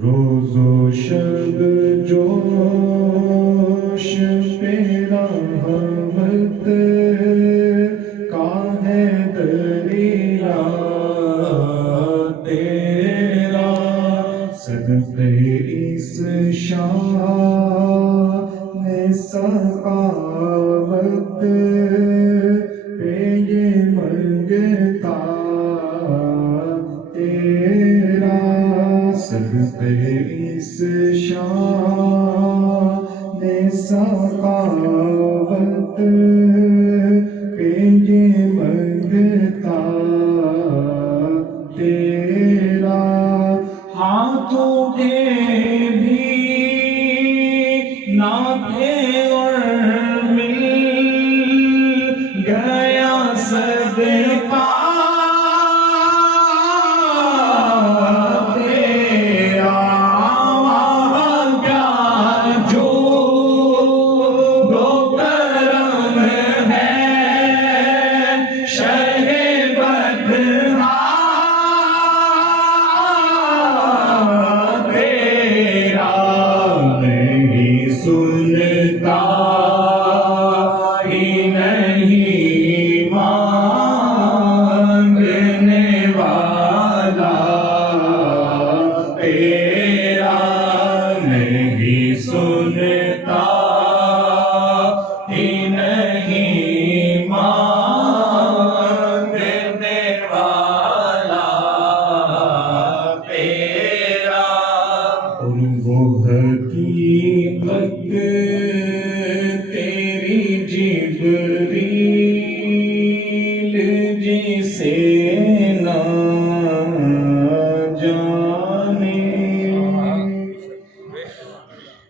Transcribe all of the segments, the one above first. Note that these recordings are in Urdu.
روز و شب جوش پیرا رحمت کا ہے دریا تیرا، صدقے اس شان سخاوت پہ یہ منگتا تیرا، صدقے اس شان سخاوت پہ یہ منگتا تیرا، ہاتھوں کے بھی نہ تھے اور مل گیا صدقہ تیرا، وہاں کا جو کرم ہے شرح بدہا تیرا، نہیں سنتا ہی نہیں مانگنے والا تیرا، نہیں سنتا ہی نہیں مانگنے والا تیرا، اور وہ حقیقت تیری جبریل جسے نہ جانے،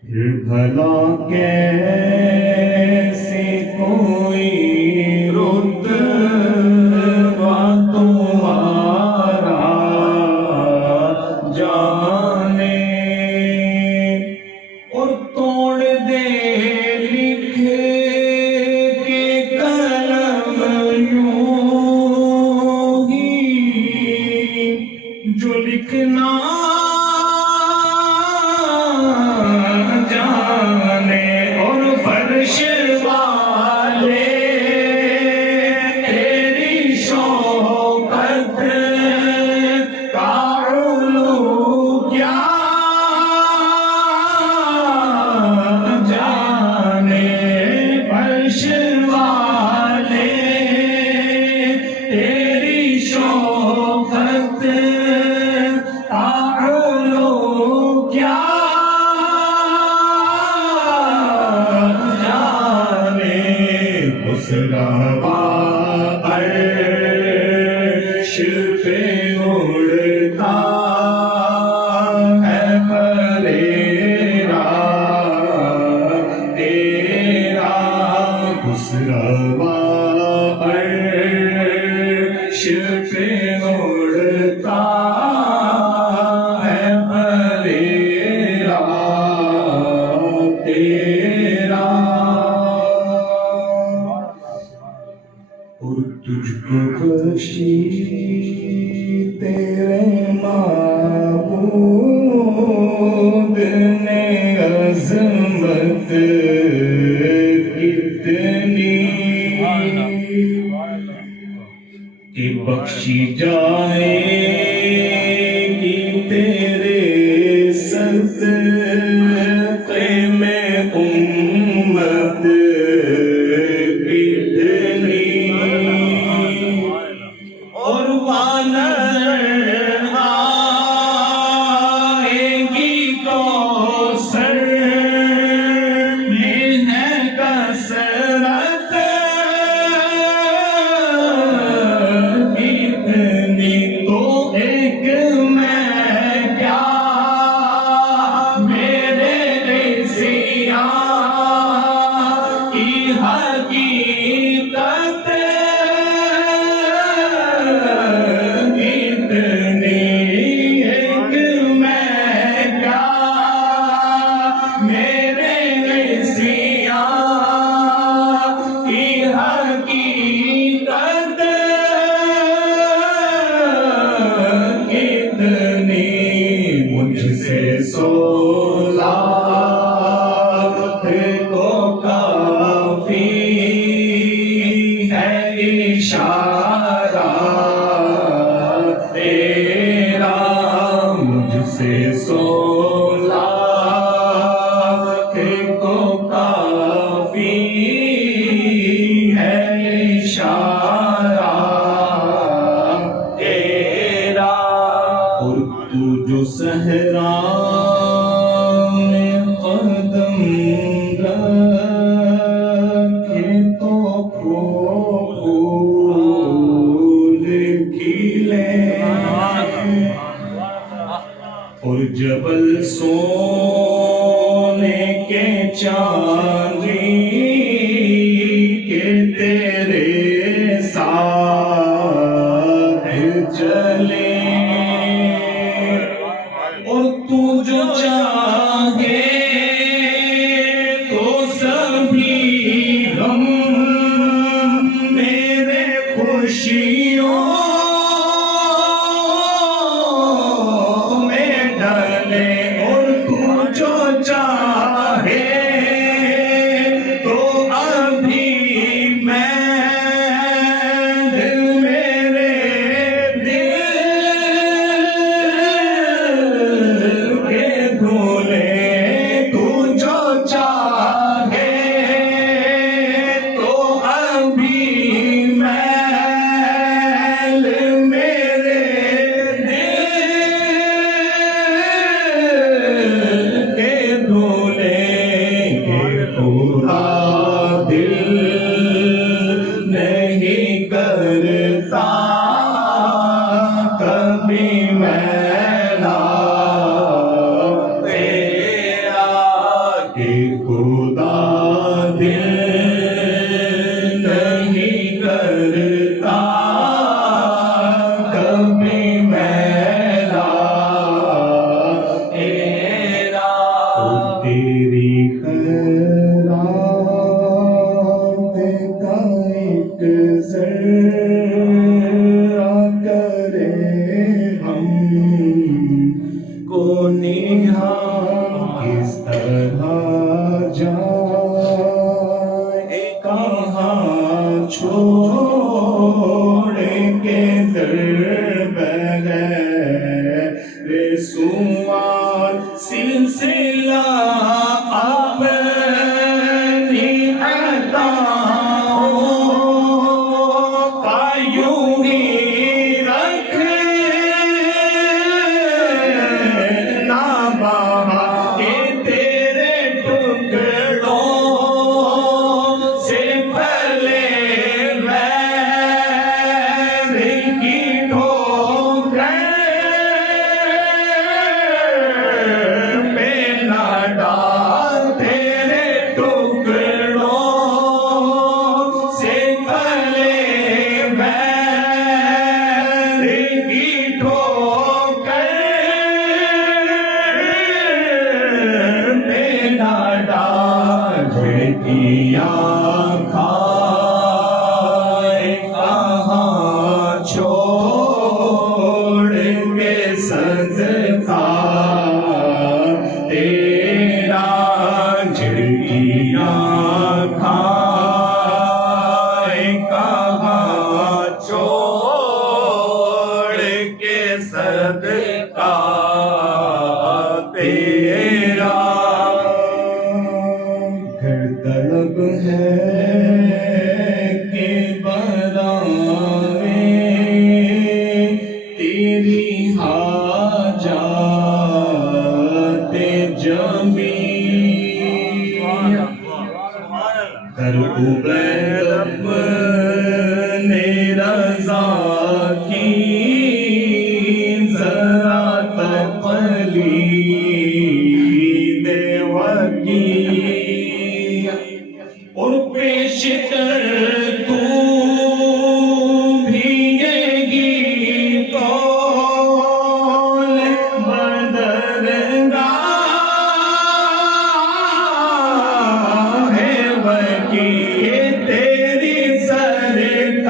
پھر بھلا کیسے کوئی رتبہ تمہارا جانے، اور توڑ دے لکھ کے قلم یوں ہی جو لکھنا جانے، اور فرش والے تیری شوکت کا علو کیا جانے، فرش والے تیری شوکت کا علو کیا جانے، اس روا عرش پہ اڑتا ہے پریرا تیرا، اس روا عرش پہ اڑتا ہے پریرا تیرا، اور تجھ کو بخشی تیرے معبود نے عظمت اتنی کہ بخشی جائے گی تیرے صدقے میں امت اتنی، اور وہ نظر آئے گی کوثر میں ہے کثرت اتنی، 16 کو کافی ہے اشارہ تیرا، مجھ سے 16 کو کافی ہے اشارہ تیرا، اور تو جو صحرا میں قدم رکھے تو پھول کھلے، اور جبل سونے کے چاندی کے تیرے ساتھ چلے، اور تو جو چاہے تو سبھی غم میرے خوشیوں میں ڈالے، اور تو جو چاہے تو ابھی میں دل میرے دل کے دھولے، تو جو چاہے تو ابھی میں میرے دل کے دھولے، پورا دل نہیں کرتا کبھی میلا تیرا، کہ خدا دل نہیں کرتا کبھی میلا تیرا، تیری خیرات کا ایک ذرہ کرے ہم کو نہاں، کس طرح جائے کہاں چھوڑ کے در بغیر سوال سلسلہ اپنی عطاؤں کا یوں ہی رکھنا بہا، کہ تیرے ٹکڑوں سے پہلے غیر کی ٹھوکر پہ نہ ڈال، تیرے ٹکڑوں سے پہلے غیر کی ٹھوکر پہ نہ ڈال، کھڑکیاں کھائے کہاں چھوڑ کے صدقہ تیرا، جھڑکیاں کھائے کہاں چھوڑ کے صدقہ تیرا، گھر طلب ہے کہ برائے تیری حاجات جمیع، کر عبید اپنے رضا کی ذرا تقلید وکیل، اور پیش کر تو بھی یہ گیتوں بدرگاہ ہے وکیل، تیری سرکار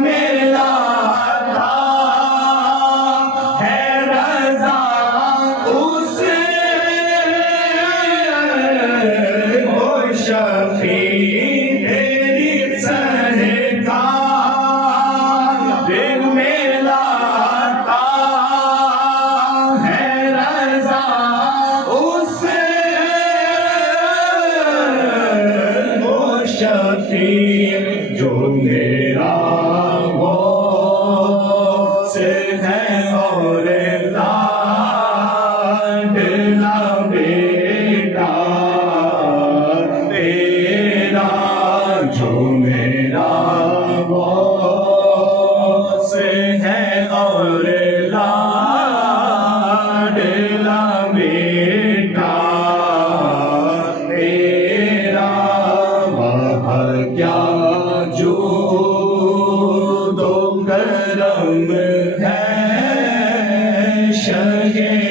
میں لاتا ہے رضا اسے وہ شفیع تیری سرکار دل میں لاتا ہے رضا اسے وہ شفیع جو میرا غوث ہے اور لاڈلا بیٹا تیرا جو میرا غوث ہے اور لاڈلا بیٹا تیرا وہاں کیا جود و کرم ہے شہ